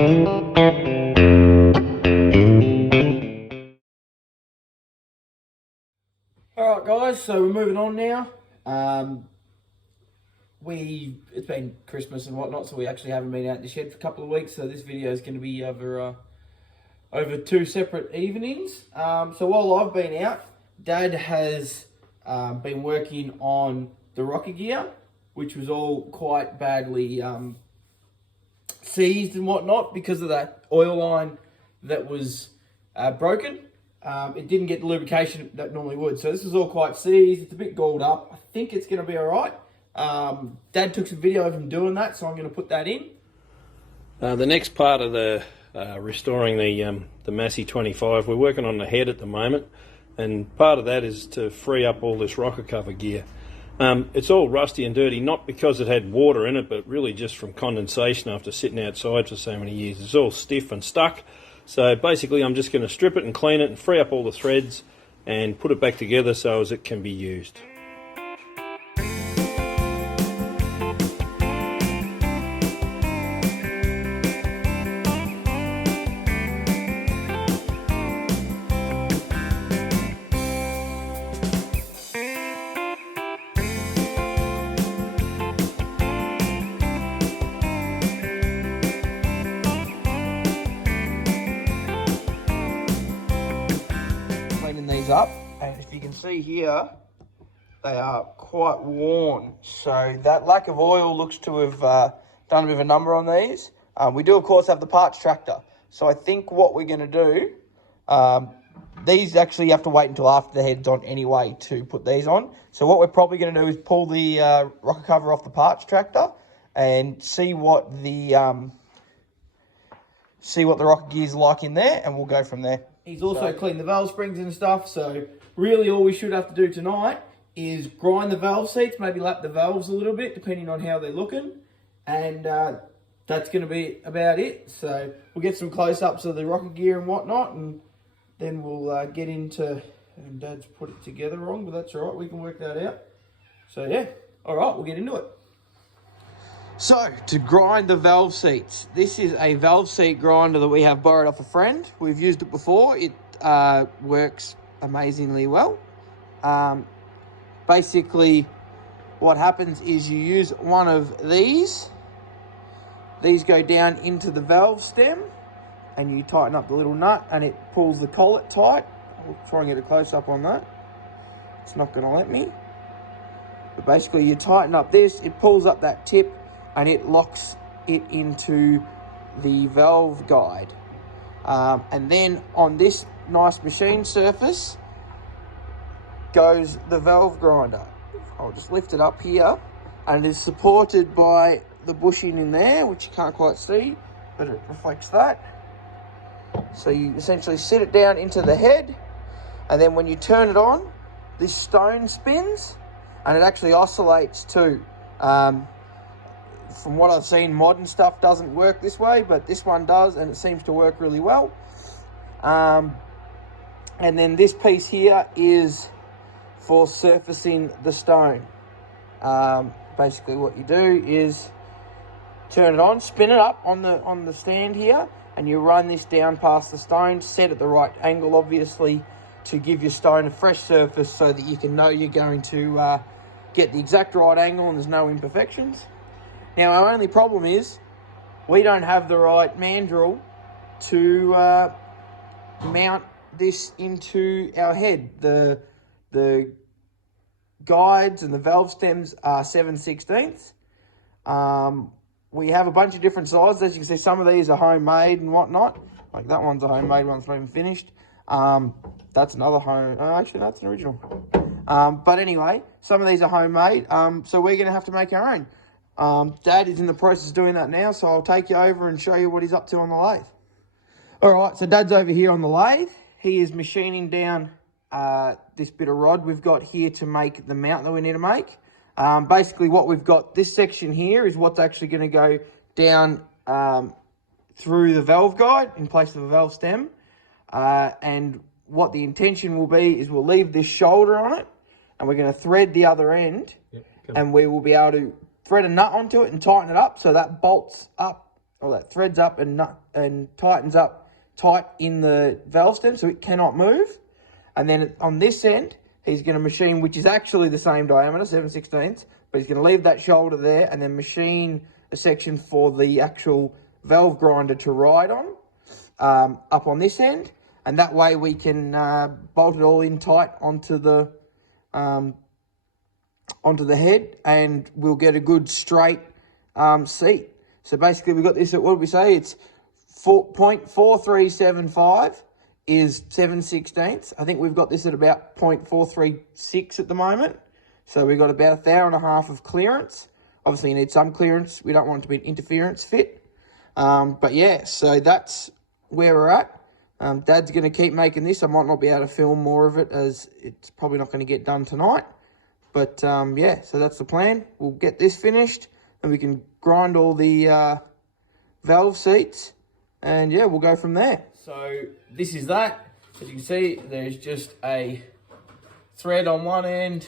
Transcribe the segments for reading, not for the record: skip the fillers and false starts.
Alright guys, so we're moving on now. It's been Christmas and whatnot, so we actually haven't been out in the shed for a couple of weeks, so this video is going to be over two separate evenings. So while I've been out, Dad has been working on the rocker gear, which was all quite badly seized and whatnot because of that oil line that was broken. It didn't get the lubrication that normally would, so this is all quite seized. It's a bit galled up. I think it's going to be all right. Dad took some video of him doing that, so I'm going to put that in. The next part of the restoring the Massey 25, we're working on the head at the moment, and part of that is to free up all this rocker cover gear. It's all rusty and dirty, not because it had water in it, but really just from condensation after sitting outside for so many years. It's all stiff and stuck. So basically I'm just going to strip it and clean it and free up all the threads and put it back together so as it can be used. Up, and if you can see here, they are quite worn, so that lack of oil looks to have done a bit of a number on these. We do of course have the parts tractor, so I think what we're going to do, these actually have to wait until after the head's on anyway to put these on. So what we're probably going to do is pull the rocker cover off the parts tractor and see what the rocker gear's like in there, and we'll go from there. He's also cleaned the valve springs and stuff, so really all we should have to do tonight is grind the valve seats, maybe lap the valves a little bit, depending on how they're looking, and that's going to be about it. So we'll get some close-ups of the rocker gear and whatnot, and then we'll get into, and Dad's put it together wrong, but that's all right, we can work that out. So yeah, all right, we'll get into it. So, to grind the valve seats, this is a valve seat grinder that we have borrowed off a friend. We've used it before. It works amazingly well. Basically, what happens is you use one of these. These go down into the valve stem, and you tighten up the little nut, and it pulls the collet tight. I'll try and get a close-up on that. It's not going to let me. But basically, you tighten up this, it pulls up that tip, and it locks it into the valve guide. And then on this nice machine surface goes the valve grinder. I'll just lift it up here, and it is supported by the bushing in there, which you can't quite see, but it reflects that. So you essentially sit it down into the head, and then when you turn it on, this stone spins, and it actually oscillates too. From what I've seen, modern stuff doesn't work this way, but this one does, and it seems to work really well. And then this piece here is for surfacing the stone. Basically what you do is turn it on, spin it up on the stand here, and you run this down past the stone, set at the right angle obviously, to give your stone a fresh surface so that you can know you're going to get the exact right angle and there's no imperfections. Now, our only problem is we don't have the right mandrel to mount this into our head. The guides and the valve stems are 7/16. We have a bunch of different sizes. As you can see, some of these are homemade and whatnot. Like that one's a homemade one, it's not even finished. That's another actually, that's an original. But anyway, some of these are homemade, so we're going to have to make our own. Dad is in the process of doing that now, so I'll take you over and show you what he's up to on the lathe. All right, so Dad's over here on the lathe. He is machining down this bit of rod we've got here to make the mount that we need to make. Basically what we've got, this section here is what's actually going to go down through the valve guide in place of a valve stem. And what the intention will be is we'll leave this shoulder on it, and we're going to thread the other end, and we will be able to thread a nut onto it and tighten it up so that bolts up all that threads up and tightens up tight in the valve stem so it cannot move. And then on this end, he's going to machine, which is actually the same diameter, 7/16, but he's going to leave that shoulder there and then machine a section for the actual valve grinder to ride on up on this end. And that way we can bolt it all in tight onto the head, and we'll get a good straight seat. So basically we've got this at, what did we say? It's 0.4375 is 7/16. I think we've got this at about 0.436 at the moment. So we've got about 1.5 hours of clearance. Obviously you need some clearance. We don't want it to be an interference fit. But yeah, so that's where we're at. Dad's going to keep making this. I might not be able to film more of it as it's probably not going to get done tonight. But yeah, so that's the plan. We'll get this finished and we can grind all the valve seats, and yeah, we'll go from there. So this is that. As you can see, there's just a thread on one end,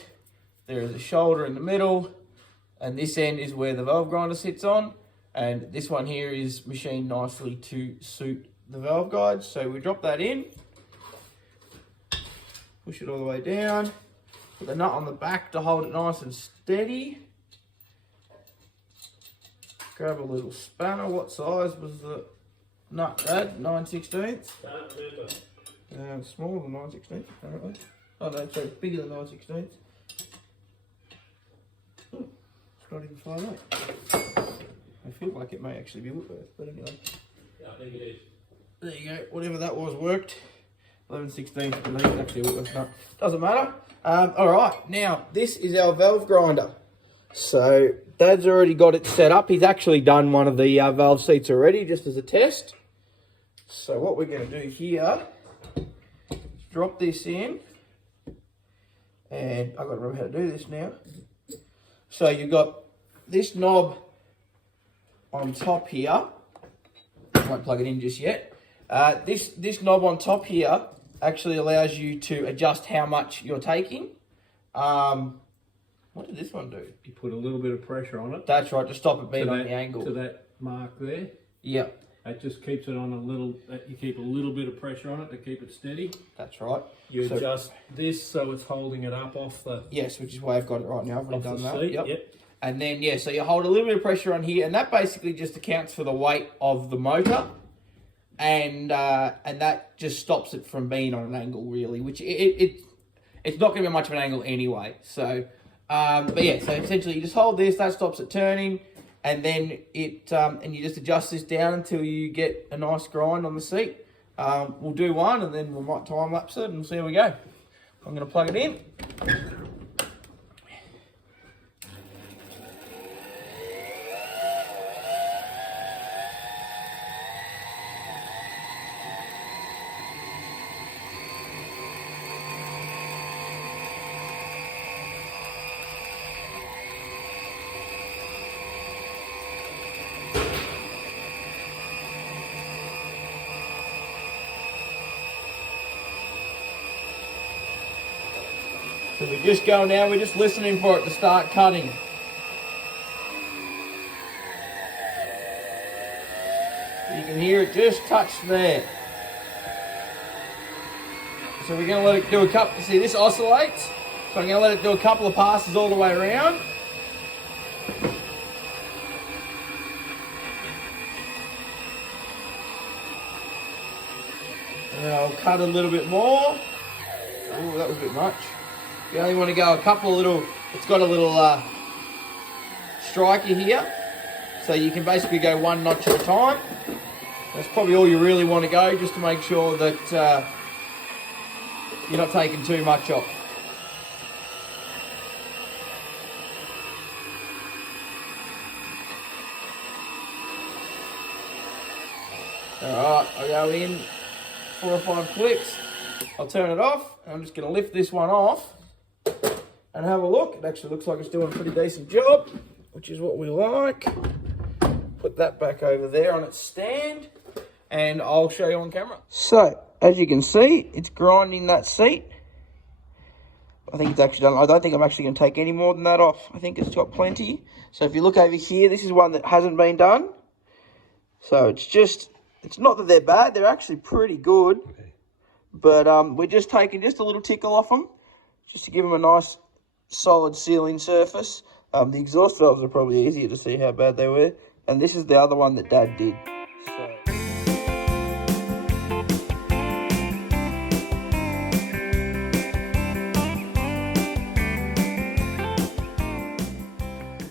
there is a shoulder in the middle, and this end is where the valve grinder sits on, and this one here is machined nicely to suit the valve guides. So we drop that in, push it all the way down, put the nut on the back to hold it nice and steady. Grab a little spanner. What size was the nut, Dad? 9/16? Smaller than 9/16 apparently. Oh no, sorry, bigger than 9/16. Oh, it's not even 5/8. I feel like it may actually be Whitworth, but anyway. Yeah, I think it is. There you go, whatever that was worked. 11/16, I think it's actually a Whitworth nut. Doesn't matter. Alright, now this is our valve grinder. So Dad's already got it set up. He's actually done one of the valve seats already, just as a test. So what we're going to do here is drop this in, and I've got to remember how to do this now. So you've got this knob on top here. I won't plug it in just yet. This knob on top here actually allows you to adjust how much you're taking. What did this one do? You put a little bit of pressure on it. That's right, to stop it being on the angle. To that mark there. Yep. That just keeps it on a little, you keep a little bit of pressure on it to keep it steady. That's right. You adjust this so it's holding it up off the... Yes, which is why I've got it right now. I've already done that. Seat. Yep. And then, yeah, so you hold a little bit of pressure on here, and that basically just accounts for the weight of the motor. And that just stops it from being on an angle, really, which it's not going to be much of an angle anyway. So... but yeah, so essentially you just hold this, that stops it turning, and then and you just adjust this down until you get a nice grind on the seat. We'll do one, and then we might time lapse it and see how we go. I'm going to plug it in. So we're just going now, we're just listening for it to start cutting. You can hear it just touch there. So we're going to let it do a couple, see this oscillates, so I'm going to let it do a couple of passes all the way around. And I'll cut a little bit more. Oh, that was a bit much. You only want to go a couple of little, it's got a little striker here, so you can basically go one notch at a time. That's probably all you really want to go, just to make sure that you're not taking too much off. Alright, I'll go in 4 or 5 clicks. I'll turn it off. I'm just going to lift this one off and have a look. It actually looks like it's doing a pretty decent job, which is what we like. Put that back over there on its stand, and I'll show you on camera. So, as you can see, it's grinding that seat. I think it's actually done. I don't think I'm actually going to take any more than that off. I think it's got plenty. So if you look over here, this is one that hasn't been done. So it's not that they're bad, they're actually pretty good. Okay. But we're just taking just a little tickle off them, just to give them a nice solid sealing surface. The exhaust valves are probably easier to see how bad they were. And this is the other one that Dad did.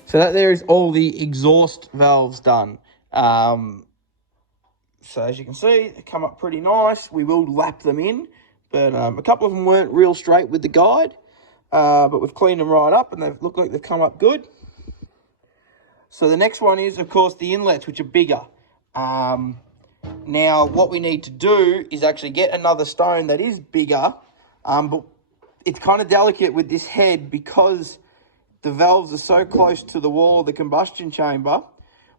So that there is all the exhaust valves done. So as you can see, they come up pretty nice. We will lap them in, but a couple of them weren't real straight with the guide. But we've cleaned them right up and they look like they've come up good. So the next one is, of course, the inlets, which are bigger. Now, what we need to do is actually get another stone that is bigger, but it's kind of delicate with this head because the valves are so close to the wall of the combustion chamber.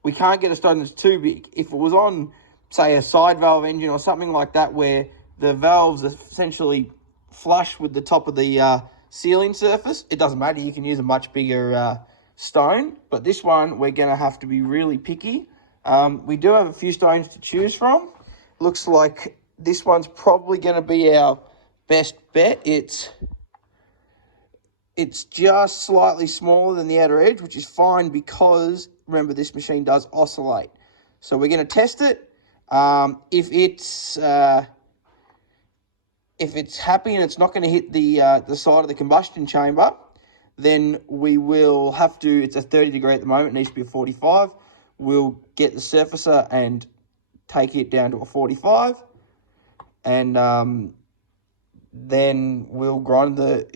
We can't get a stone that's too big. If it was on, say, a side valve engine or something like that, where the valves are essentially flush with the top of the sealing surface, it doesn't matter. You can use a much bigger stone. But this one, we're going to have to be really picky. We do have a few stones to choose from. Looks like this one's probably going to be our best bet. It's just slightly smaller than the outer edge, which is fine because, remember, this machine does oscillate. So we're going to test it. If it's happy and it's not going to hit the side of the combustion chamber, then we will have to, it's a 30 degree at the moment, it needs to be a 45. We'll get the surfacer and take it down to a 45. And then we'll grind the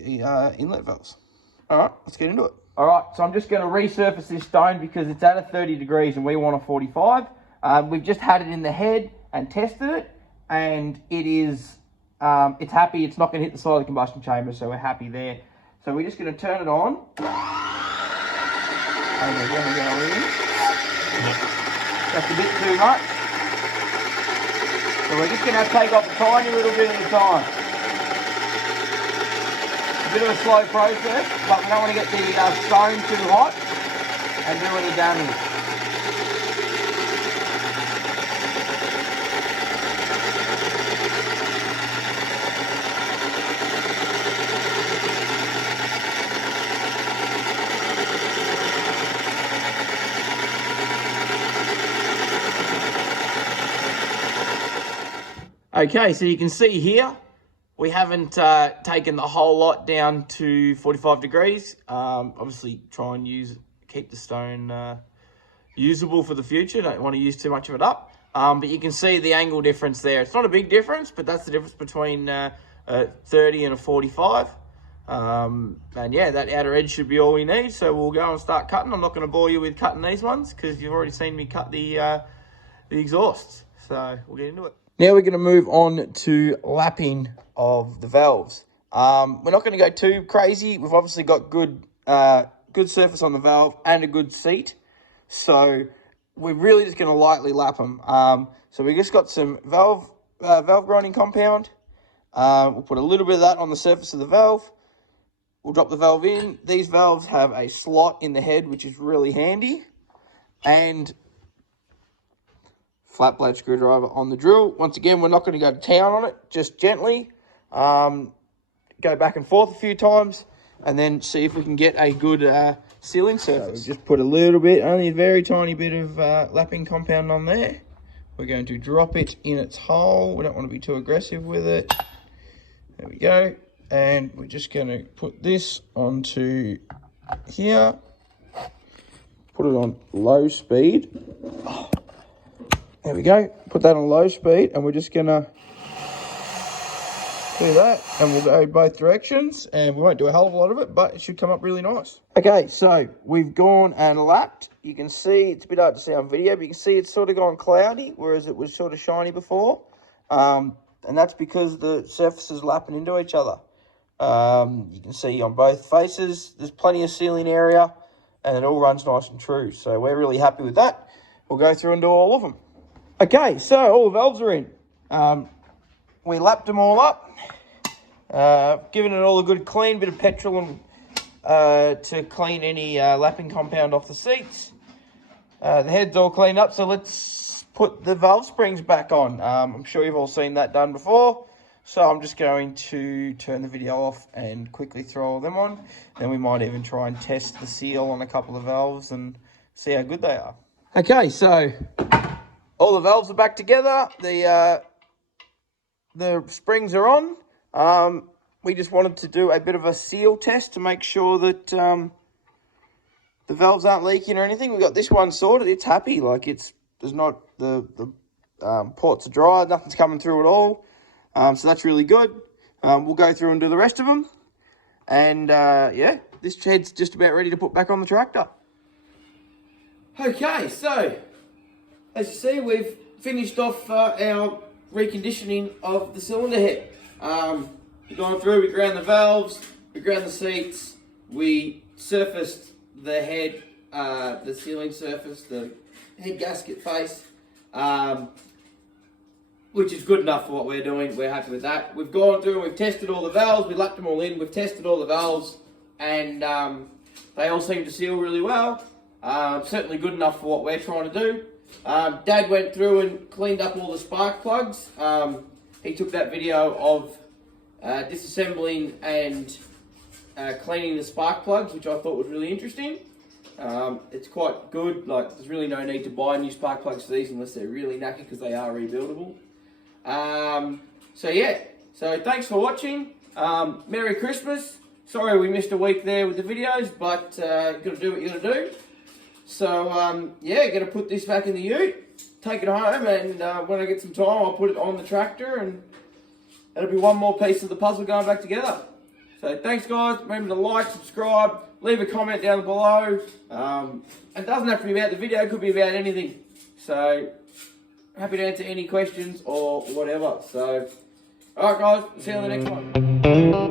inlet valves. All right, let's get into it. All right, so I'm just going to resurface this stone because it's at a 30 degrees and we want a 45. We've just had it in the head and tested it, and it is, it's happy. It's not going to hit the side of the combustion chamber, so we're happy there. So we're just going to turn it on. And we're going to go in. That's a bit too much. So we're just going to take off a tiny little bit at a time. A bit of a slow process, but we don't want to get the stone too hot and do any damage. Okay, so you can see here, we haven't taken the whole lot down to 45 degrees. Obviously, try and keep the stone usable for the future. Don't want to use too much of it up. But you can see the angle difference there. It's not a big difference, but that's the difference between a 30 and a 45. And yeah, that outer edge should be all we need. So we'll go and start cutting. I'm not going to bore you with cutting these ones because you've already seen me cut the exhausts. So we'll get into it. Now we're going to move on to lapping of the valves. We're not going to go too crazy. We've obviously got good surface on the valve and a good seat. So we're really just going to lightly lap them. So we just got some valve grinding compound. We'll put a little bit of that on the surface of the valve. We'll drop the valve in. These valves have a slot in the head, which is really handy. And flat blade screwdriver on the drill. Once again, we're not going to go to town on it, just gently. Go back and forth a few times and then see if we can get a good sealing surface. So just put a little bit, only a very tiny bit of lapping compound on there. We're going to drop it in its hole. We don't want to be too aggressive with it. There we go. And we're just going to put this onto here. Put it on low speed. There we go. Put that on low speed and we're just going to do that, and we'll go both directions, and we won't do a hell of a lot of it, but it should come up really nice. Okay, so we've gone and lapped. You can see, it's a bit hard to see on video, but you can see it's sort of gone cloudy, whereas it was sort of shiny before. And that's because the surfaces lapping into each other. You can see on both faces, there's plenty of sealing area, and it all runs nice and true. So we're really happy with that. We'll go through and do all of them. Okay, so all the valves are in. We lapped them all up, giving it all a good clean, bit of petrol and, to clean any lapping compound off the seats. The head's all cleaned up, so let's put the valve springs back on. I'm sure you've all seen that done before. So I'm just going to turn the video off and quickly throw all them on. Then we might even try and test the seal on a couple of valves and see how good they are. Okay, so all the valves are back together. The springs are on. We just wanted to do a bit of a seal test to make sure that the valves aren't leaking or anything. We got this one sorted. It's happy. Like there's not the ports are dry. Nothing's coming through at all. So that's really good. We'll go through and do the rest of them. And yeah, this head's just about ready to put back on the tractor. Okay, so as you see, we've finished off our reconditioning of the cylinder head. We've gone through, we ground the valves, we ground the seats, we surfaced the head, the sealing surface, the head gasket face. Which is good enough for what we're doing. We're happy with that. We've gone through and we've tested all the valves. We lapped them all in. We've tested all the valves, and they all seem to seal really well. Certainly good enough for what we're trying to do. Dad went through and cleaned up all the spark plugs. He took that video of disassembling and cleaning the spark plugs, which I thought was really interesting. It's quite good. Like, there's really no need to buy new spark plugs for these unless they're really knackered, because they are rebuildable. So yeah, so thanks for watching. Merry Christmas. Sorry we missed a week there with the videos, but gotta do what you gotta do. So yeah, gonna put this back in the ute, take it home, and when I get some time I'll put it on the tractor, and that'll be one more piece of the puzzle going back together. So thanks guys, remember to like, subscribe, leave a comment down below. It doesn't have to be about the video, it could be about anything. So happy to answer any questions or whatever. So, alright guys, see you on the next one.